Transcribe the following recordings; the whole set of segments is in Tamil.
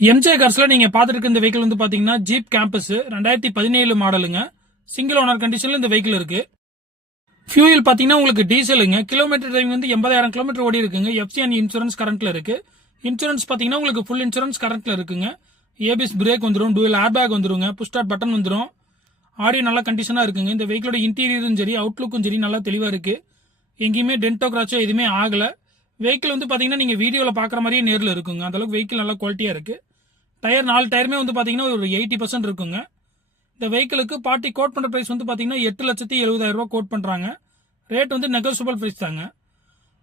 எம்ஜே கார்ஸ்ல நீங்க பாத்துட்டு இருக்க இந்த வெஹிக்கிள் வந்து பாத்தீங்கன்னா ஜீப் கேம்பஸ் 2017 மாடலுங்க. சிங்கிள் ஓனர் கண்டிஷன்ல இந்த வெஹிக்கிள் இருக்கு. ஃபியூயல் பாத்தீங்கன்னா உங்களுக்கு டீசலுங்க. கிலோமீட்டர் டிரைவிங் வந்து 80,000 கிலோமீட்டர் ஓடி இருக்குங்க. எஃப்சி அண்ட் இன்சூரன்ஸ் கரண்ட்ல இருக்கு. இன்சூரன்ஸ் பாத்தீங்கன்னா உங்களுக்கு ஃபுல் இன்சூரன்ஸ் கரண்ட்ல இருக்குங்க. ஏபிஎஸ் பிரேக் வந்துடும், டூயல் ஏர் பேக் வந்துருங்க, புஷ் ஸ்டார்ட் பட்டன் வந்துடும். ஆடியோ நல்ல கண்டிஷனா இருக்குங்க. இந்த வெஹிக்கிளோட இன்டீரியரும் சரி அவுட்லுக்கும் சரி நல்லா தெளிவா இருக்கு. எங்கேயுமே டென்டோ கிராச்சோ எதுவுமே ஆகல. வெஹிக்கிள் வந்து பாத்தீங்கன்னா நீங்க வீடியோல பாக்குற மாதிரியே நேர்ல இருக்குங்க. அந்த அளவுக்கு வெஹிக்கிள் நல்லா குவாலிட்டியா இருக்கு. டயர் 4 டயருமே வந்து பாத்தீங்கன்னா ஒரு 80% இருக்குங்க. இந்த வெஹிக்கிளுக்கு பார்ட்டி கோட் பண்ற பிரைஸ் வந்து பாத்தீங்கன்னா 8,70,000 ரூபாய் கோட் பண்றாங்க. ரேட் வந்து நெகோசியபிள் பிரைஸ் தாங்க.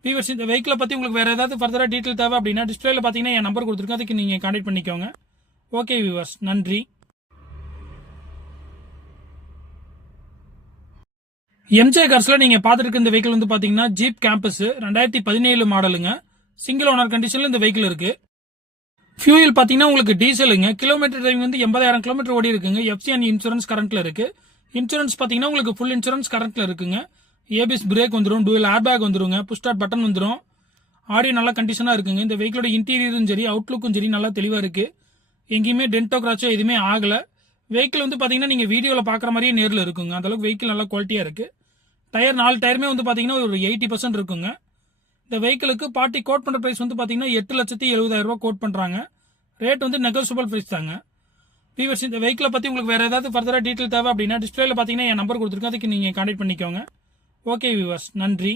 வியூவர்ஸ், இந்த வெஹிக்கிளை பத்தி உங்களுக்கு வேற ஏதாவது ஃபர்தரா டீடைல் தேவை அப்படின்னா டிஸ்பிளேல பாத்தீங்கன்னா என் நம்பர் கொடுத்துருக்கேன், அதுக்கு நீங்க கான்டாக்ட் பண்ணிக்கோங்க. ஓகே வியூவர்ஸ், நன்றி. எம்ஜே கார்ஸ்ல நீங்க பாத்துட்டு இருக்க இந்த வெஹிக்கிள் வந்து பாத்தீங்கன்னா ஜீப் கேம்பஸ் 2017 மாடலுங்க. சிங்கிள் ஓனர் கண்டிஷன்ல இந்த வெஹிக்கிள் இருக்கு. ஃபியூயல் பாத்தீங்கன்னா உங்களுக்கு டீசலுங்க. கிலோமீட்டர் டிரைவிங் வந்து 80,000 கிலோமீட்டர் ஓடி இருக்குங்க. எஃப்சி அண்ட் இன்சூரன்ஸ் கரண்ட்ல இருக்கு. இன்சூரன்ஸ் பாத்தீங்கன்னா உங்களுக்கு ஃபுல் இன்சூரன்ஸ் கரண்ட்ல இருக்குங்க. ஏபிஎஸ் பிரேக் வந்துடும், டூயல் ஏர் பேக் வந்துருங்க, புஷ் ஸ்டார்ட் பட்டன் வந்துடும். ஆடியோ நல்ல கண்டிஷனா இருக்குங்க. இந்த வெஹிக்கிளோட இன்டீரியரும் சரி அவுட்லுக்கும் சரி நல்லா தெளிவா இருக்கு. எங்கேயுமே டென்டோ கிராச்சோ எதுவுமே ஆகல. வெஹிக்கிள் வந்து பாத்தீங்கன்னா நீங்க வீடியோல பாக்குற மாதிரியே நேர்ல இருக்குங்க. அந்த அளவுக்கு வெஹிக்கிள் நல்லா குவாலிட்டியா இருக்கு. டயர் 4 டயருமே வந்து பாத்தீங்கன்னா ஒரு 80% இருக்குங்க. இந்த வெஹிக்கிளுக்கு பார்ட்டி கோட் பண்ற பிரைஸ் வந்து பாத்தீங்கன்னா 8,70,000 ரூபாய் கோட் பண்றாங்க. ரேட் வந்து நெகோசியபிள் பிரைஸ் தாங்க. வியூவர்ஸ், இந்த வெஹிக்கிளை பத்தி உங்களுக்கு வேற ஏதாவது ஃபர்தரா டீடைல் தேவை அப்படின்னா டிஸ்பிளேல பாத்தீங்கன்னா என் நம்பர் கொடுத்துருக்கேன், அதுக்கு நீங்க கான்டாக்ட் பண்ணிக்கோங்க. ஓகே வியூவர்ஸ், நன்றி.